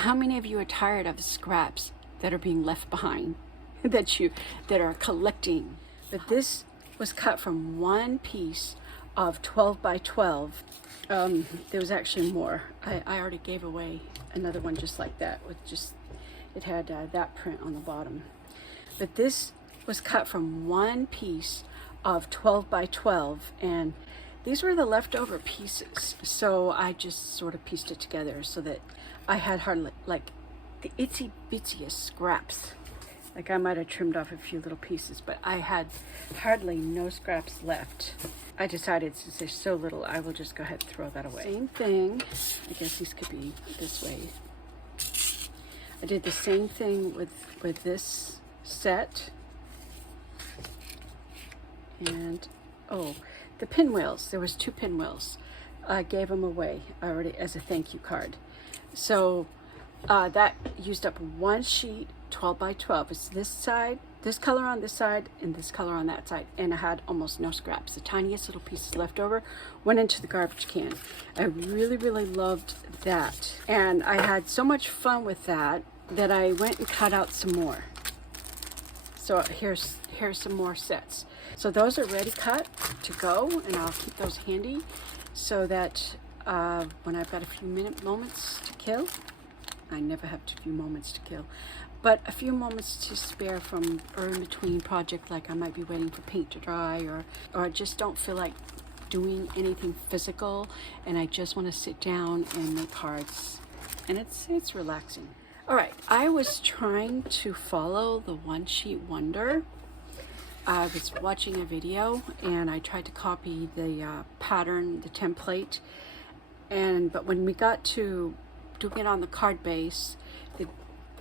How many of you are tired of the scraps that are being left behind that are collecting? But this was cut from one piece of 12 by 12. There was actually more. I already gave away another one just like that with just, it had that print on the bottom. But this was cut from one piece of 12 by 12, and these were the leftover pieces. So I just sort of pieced it together so that I had hardly, like, the itsy bitsyest scraps. Like I might have trimmed off a few little pieces, but I had hardly no scraps left. I decided since there's so little, I will just go ahead and throw that away. Same thing. I guess these could be this way. I did the same thing with this set. And, oh, the pinwheels. There was 2 pinwheels. I gave them away already as a thank you card. So that used up one sheet, 12 by 12. It's this side, this color on this side, and this color on that side. And I had almost no scraps. The tiniest little pieces left over went into the garbage can. I really, really loved that. And I had so much fun with that that I went and cut out some more. So here's some more sets. So those are ready cut to go, and I'll keep those handy so that when I've got a few moments to kill, I never have a few moments to kill, but a few moments to spare from or in between project, like I might be waiting for paint to dry, or I just don't feel like doing anything physical, and I just want to sit down and make cards, and it's relaxing. All right, I was trying to follow the one sheet wonder. I was watching a video and I tried to copy the pattern, the template, but when we got to doing it on the card base, the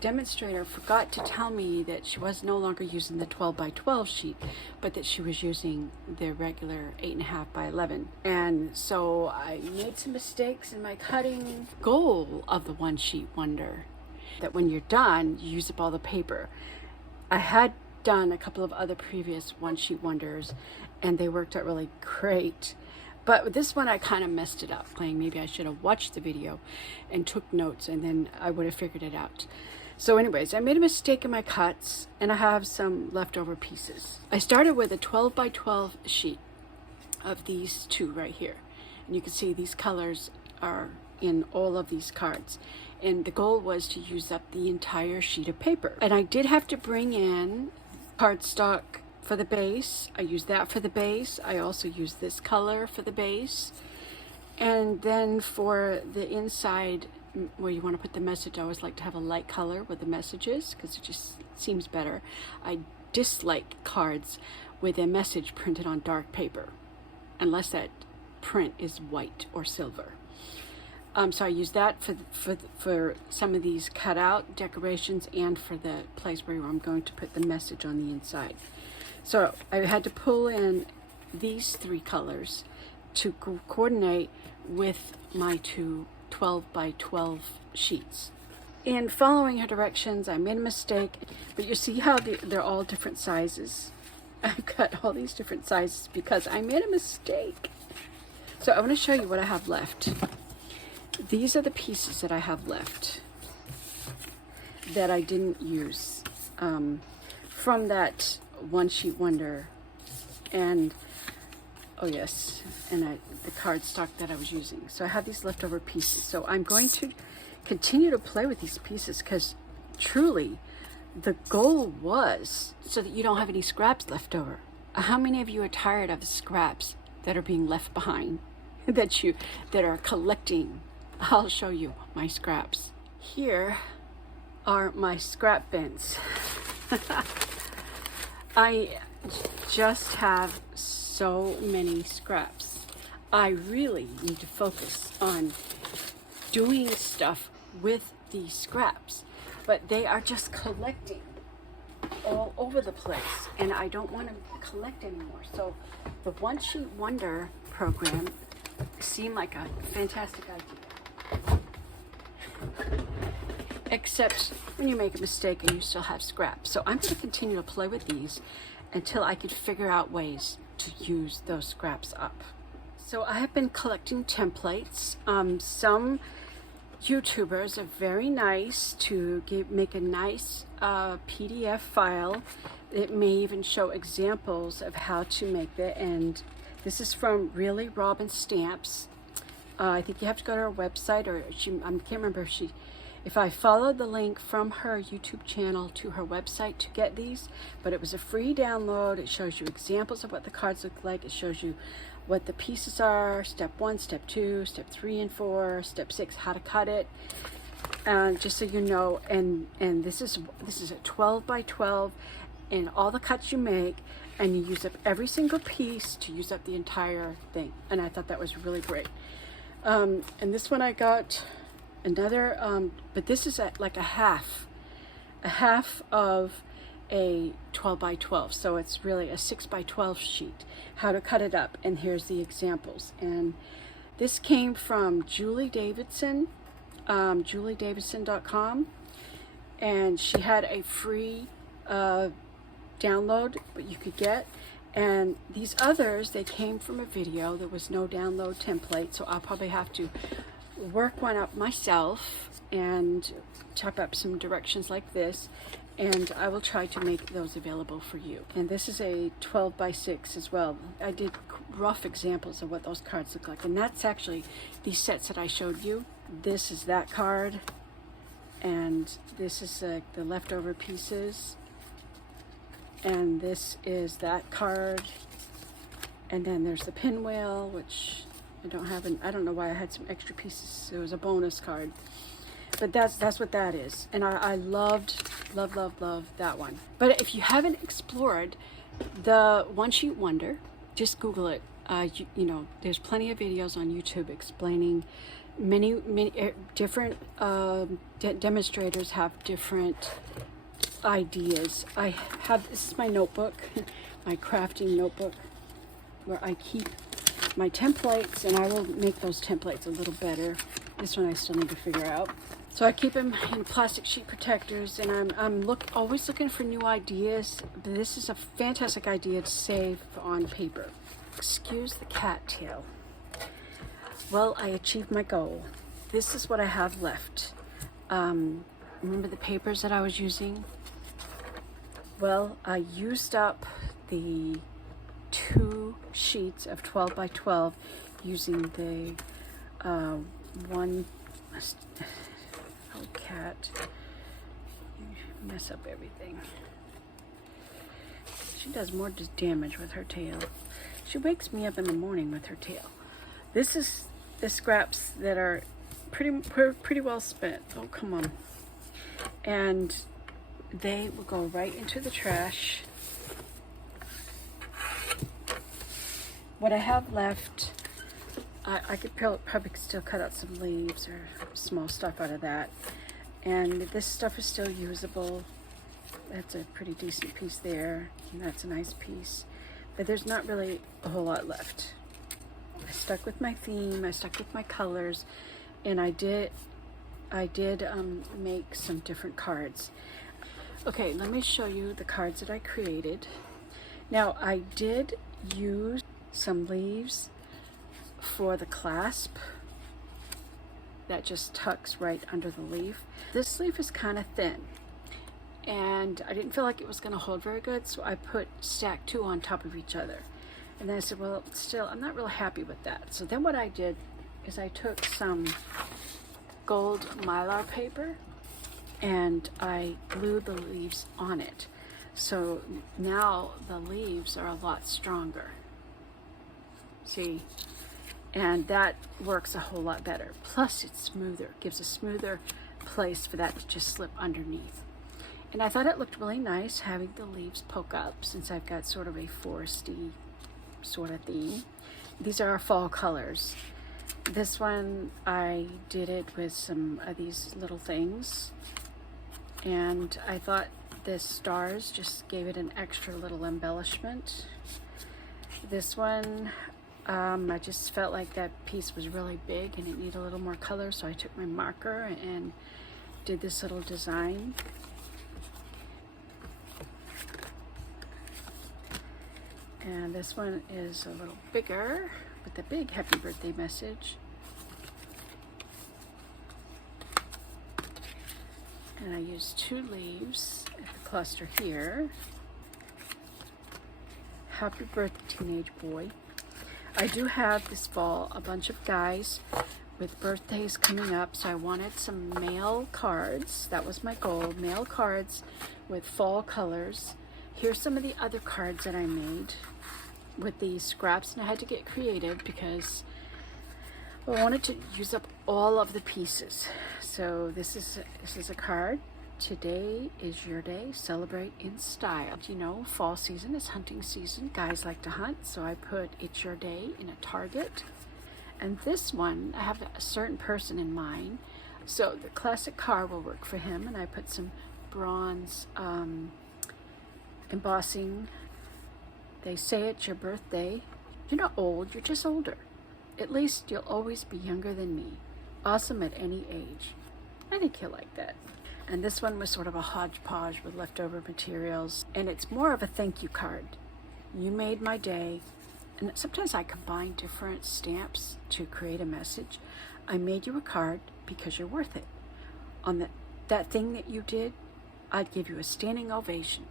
demonstrator forgot to tell me that she was no longer using the 12 by 12 sheet, but that she was using the regular 8.5 by 11. And so I made some mistakes in my cutting. Goal of the one sheet wonder, that when you're done, you use up all the paper. I had done a couple of other previous one sheet wonders and they worked out really great, but with this one I kind of messed it up, playing maybe I should have watched the video and took notes, and then I would have figured it out. So anyways, I made a mistake in my cuts and I have some leftover pieces. I started with a 12 by 12 sheet of these 2 right here, and you can see these colors are in all of these cards, and the goal was to use up the entire sheet of paper. And I did have to bring in cardstock for the base. I used that for the base. I also used this color for the base. And then for the inside where you want to put the message, I always like to have a light color with the messages because it just seems better. I dislike cards with a message printed on dark paper unless that print is white or silver. So I use that for some of these cutout decorations and for the place where I'm going to put the message on the inside. So I had to pull in these 3 colors to coordinate with my 2 12 by 12 sheets. In following her directions, I made a mistake, but you see how they're all different sizes. I've got all these different sizes because I made a mistake. So I want to show you what I have left. These are the pieces that I have left that I didn't use from that one sheet wonder, and oh yes, and the cardstock that I was using. So I have these leftover pieces. So I'm going to continue to play with these pieces because truly the goal was so that you don't have any scraps left over. How many of you are tired of the scraps that are being left behind that are collecting? I'll show you my scraps. Here are my scrap bins. I just have so many scraps. I really need to focus on doing stuff with these scraps, but they are just collecting all over the place and I don't want to collect anymore. So the one sheet wonder program seemed like a fantastic idea. Except when you make a mistake and you still have scraps. So I'm going to continue to play with these until I could figure out ways to use those scraps up. So I have been collecting templates. Some YouTubers are very nice to make a nice PDF file. It may even show examples of how to make it. And this is from Really Robin Stamps. I think you have to go to her website, or I can't remember if I followed the link from her YouTube channel to her website to get these, but it was a free download. It shows you examples of what the cards look like. It shows you what the pieces are, step 1, step 2, step 3 and 4, step 6, how to cut it, just so you know. And this is a 12 by 12, and all the cuts you make, and you use up every single piece to use up the entire thing. And I thought that was really great. And this one I got another, but this is like a half of a 12 by 12, so it's really a 6 by 12 sheet, how to cut it up. And here's the examples. And this came from Julie Davidson, juliedavidson.com, and she had a free download that you could get. And these others, they came from a video. There was no download template, so I'll probably have to work one up myself and chop up some directions like this, and I will try to make those available for you. And this is a 12 by 6 as well. I did rough examples of what those cards look like, and that's actually these sets that I showed you. This is that card, and this is the leftover pieces, and this is that card, and then there's the pinwheel, which I don't know why I had some extra pieces. It was a bonus card. But that's what that is. And I love that one. But if you haven't explored the One Sheet Wonder, just Google it. You know, there's plenty of videos on YouTube explaining many different demonstrators have different ideas. This is my notebook, my crafting notebook, where I keep my templates, and I will make those templates a little better. This one I still need to figure out. So I keep them in plastic sheet protectors, and I'm always looking for new ideas. This is a fantastic idea to save on paper. Excuse the cattail. Well, I achieved my goal. This is what I have left. Remember the papers that I was using? Well, I used up the 2 sheets of 12 by 12 using the one. Oh, cat, you mess up everything. She does more damage with her tail. She wakes me up in the morning with her tail. This is the scraps that are pretty well spent. Oh, come on. And they will go right into the trash. What I have left, I could probably still cut out some leaves or small stuff out of that. And this stuff is still usable. That's a pretty decent piece there, and that's a nice piece. But there's not really a whole lot left. I stuck with my theme, I stuck with my colors, and I did make some different cards. Okay, let me show you the cards that I created. Now, I did use some leaves for the clasp that just tucks right under the leaf. This leaf is kind of thin, and I didn't feel like it was going to hold very good, so I put stack 2 on top of each other. And then I said, well, still, I'm not really happy with that. So then what I did is I took some gold mylar paper and I glued the leaves on it. So now the leaves are a lot stronger. See? And that works a whole lot better. Plus it's smoother. It gives a smoother place for that to just slip underneath. And I thought it looked really nice having the leaves poke up, since I've got sort of a foresty sort of theme. These are our fall colors. This one, I did it with some of these little things. And I thought the stars just gave it an extra little embellishment. This one, I just felt like that piece was really big and it needed a little more color, so I took my marker and did this little design. And this one is a little bigger with the big happy birthday message. And I used 2 leaves at the cluster here. Happy birthday, teenage boy. I do have this fall a bunch of guys with birthdays coming up, so I wanted some mail cards. That was my goal, mail cards with fall colors. Here's some of the other cards that I made with these scraps, and I had to get creative because I wanted to use up all of the pieces. So this is a card. Today is your day. Celebrate in style. You know, fall season is hunting season. Guys like to hunt, so I put it's your day in a target. And this one, I have a certain person in mind. So the classic car will work for him, and I put some bronze embossing. They say it's your birthday. You're not old, you're just older. At least you'll always be younger than me. Awesome at any age. I think he'll like that. And this one was sort of a hodgepodge with leftover materials. And it's more of a thank you card. You made my day. And sometimes I combine different stamps to create a message. I made you a card because you're worth it. On that thing that you did, I'd give you a standing ovation.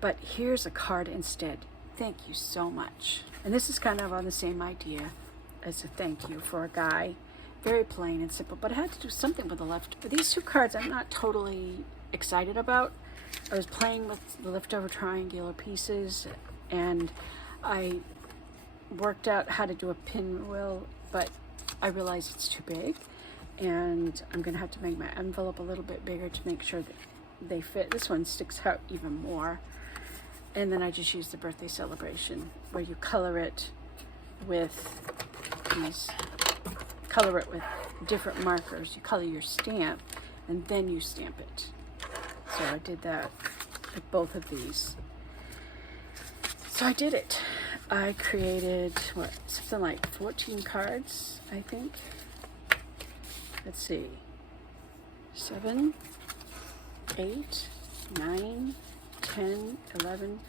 But here's a card instead. Thank you so much. And this is kind of on the same idea as a thank you for a guy. Very plain and simple, but I had to do something with the leftover. These 2 cards I'm not totally excited about. I was playing with the leftover triangular pieces, and I worked out how to do a pinwheel, but I realized it's too big, and I'm gonna have to make my envelope a little bit bigger to make sure that they fit. This one sticks out even more. And then I just used the birthday celebration, where you color it with different markers. You color your stamp and then you stamp it. So I did that with both of these. So I did it. I created something like 14 cards, I think. Let's see. 7, 8, 9, 10, 11,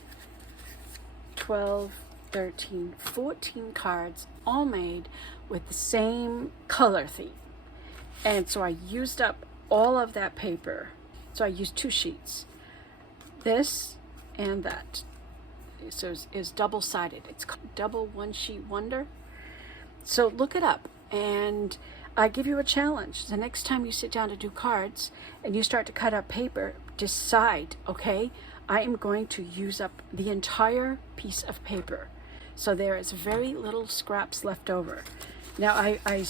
12, 13, 14 cards, all made with the same color theme. And so I used up all of that paper. So I used 2 sheets. This and that. So it's double-sided. It's called Double One Sheet Wonder. So look it up. And I give you a challenge. The next time you sit down to do cards and you start to cut up paper, decide, okay, I am going to use up the entire piece of paper. So there is very little scraps left over. Now I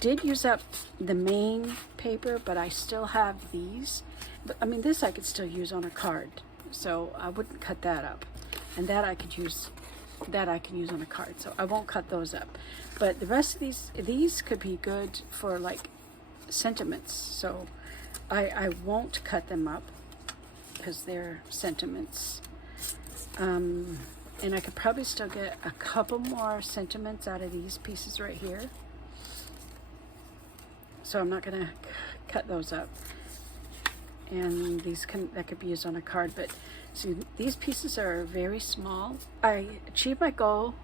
did use up the main paper, but I still have these. But I mean, this I could still use on a card, so I wouldn't cut that up. And that I could use, on a card, so I won't cut those up. But the rest of these could be good for like sentiments. So I won't cut them up because they're sentiments. And I could probably still get a couple more sentiments out of these pieces right here. So I'm not gonna cut those up. And that could be used on a card, but see, these pieces are very small. I achieved my goal,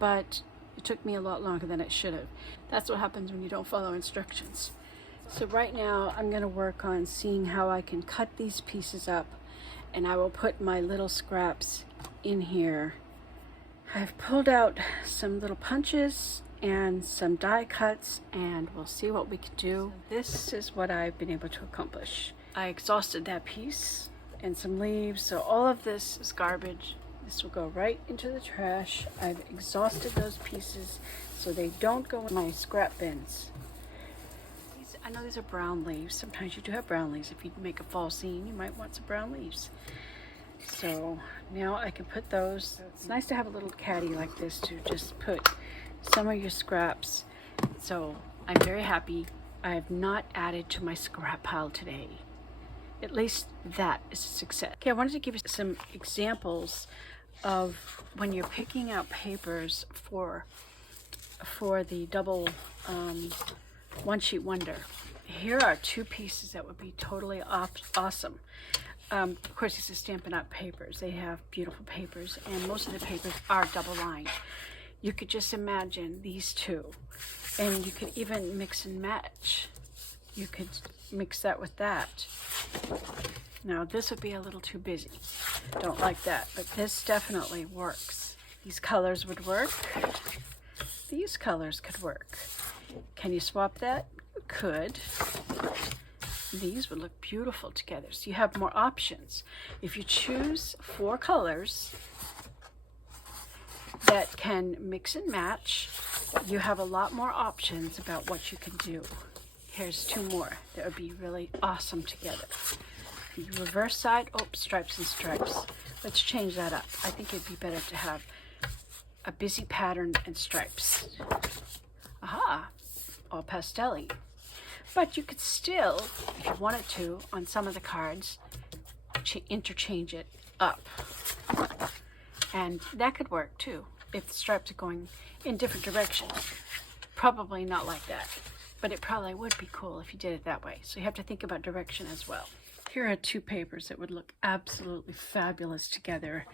but it took me a lot longer than it should have. That's what happens when you don't follow instructions. So right now I'm gonna work on seeing how I can cut these pieces up, and I will put my little scraps in here. I've pulled out some little punches and some die cuts, and we'll see what we can do. This is what I've been able to accomplish. I exhausted that piece and some leaves, so all of this is garbage. This will go right into the trash. I've exhausted those pieces so they don't go in my scrap bins. I know these are brown leaves. Sometimes you do have brown leaves. If you make a fall scene, you might want some brown leaves. So now I can put those. It's nice to have a little caddy like this to just put some of your scraps. So I'm very happy. I have not added to my scrap pile today. At least that is a success. Okay, I wanted to give you some examples of when you're picking out papers for the double one sheet wonder. Here are 2 pieces that would be totally awesome. Of course, this is Stampin' Up! Papers. They have beautiful papers, and most of the papers are double lined. You could just imagine these 2, and you could even mix and match. You could mix that with that. Now this would be a little too busy. Don't like that, but this definitely works. These colors would work. These colors could work. Can you swap that? You could. These would look beautiful together. So you have more options. If you choose 4 colors that can mix and match, you have a lot more options about what you can do. Here's 2 more that would be really awesome together. The reverse side, oh, stripes and stripes. Let's change that up. I think it'd be better to have a busy pattern and stripes. Aha, all pastel-y. But you could still, if you wanted to, on some of the cards, interchange it up. And that could work too, if the stripes are going in different directions. Probably not like that, but it probably would be cool if you did it that way. So you have to think about direction as well. Here are 2 papers that would look absolutely fabulous together.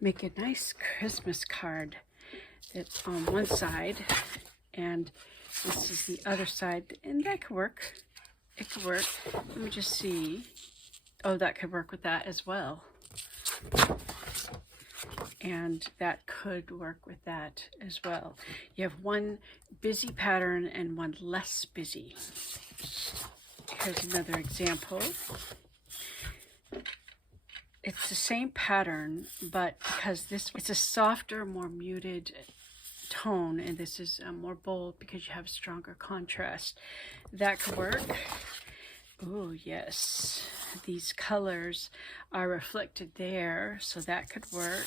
Make a nice Christmas card that's on one side, and this is the other side, and that could work. It could work. Let me just see. Oh, that could work with that as well. And that could work with that as well. You have one busy pattern and one less busy. Here's another example. It's the same pattern, but because it's a softer, more muted tone, and this is more bold because you have stronger contrast. That could work. Oh yes, these colors are reflected there, so that could work.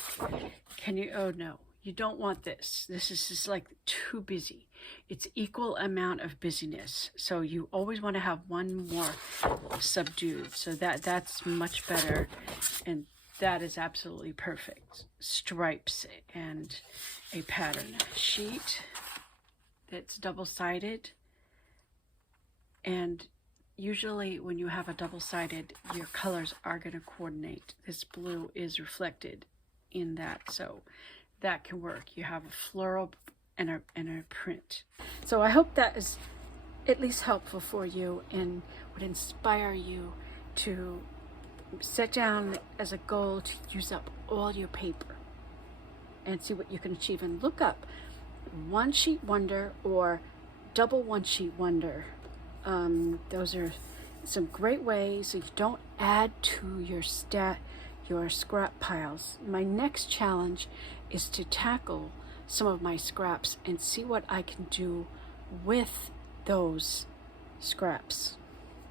Can you, oh no, you don't want this. This is just like too busy. It's equal amount of busyness, so you always want to have one more subdued. So that's much better, and that is absolutely perfect. Stripes and a pattern sheet that's double-sided, and usually when you have a double-sided, your colors are going to coordinate. This blue is reflected in that, so that can work. You have a floral and a print. So I hope that is at least helpful for you and would inspire you to set down as a goal to use up all your paper and see what you can achieve, and look up one sheet wonder or double one sheet wonder. Those are some great ways so you don't add to your scrap piles. My next challenge is to tackle some of my scraps and see what I can do with those scraps.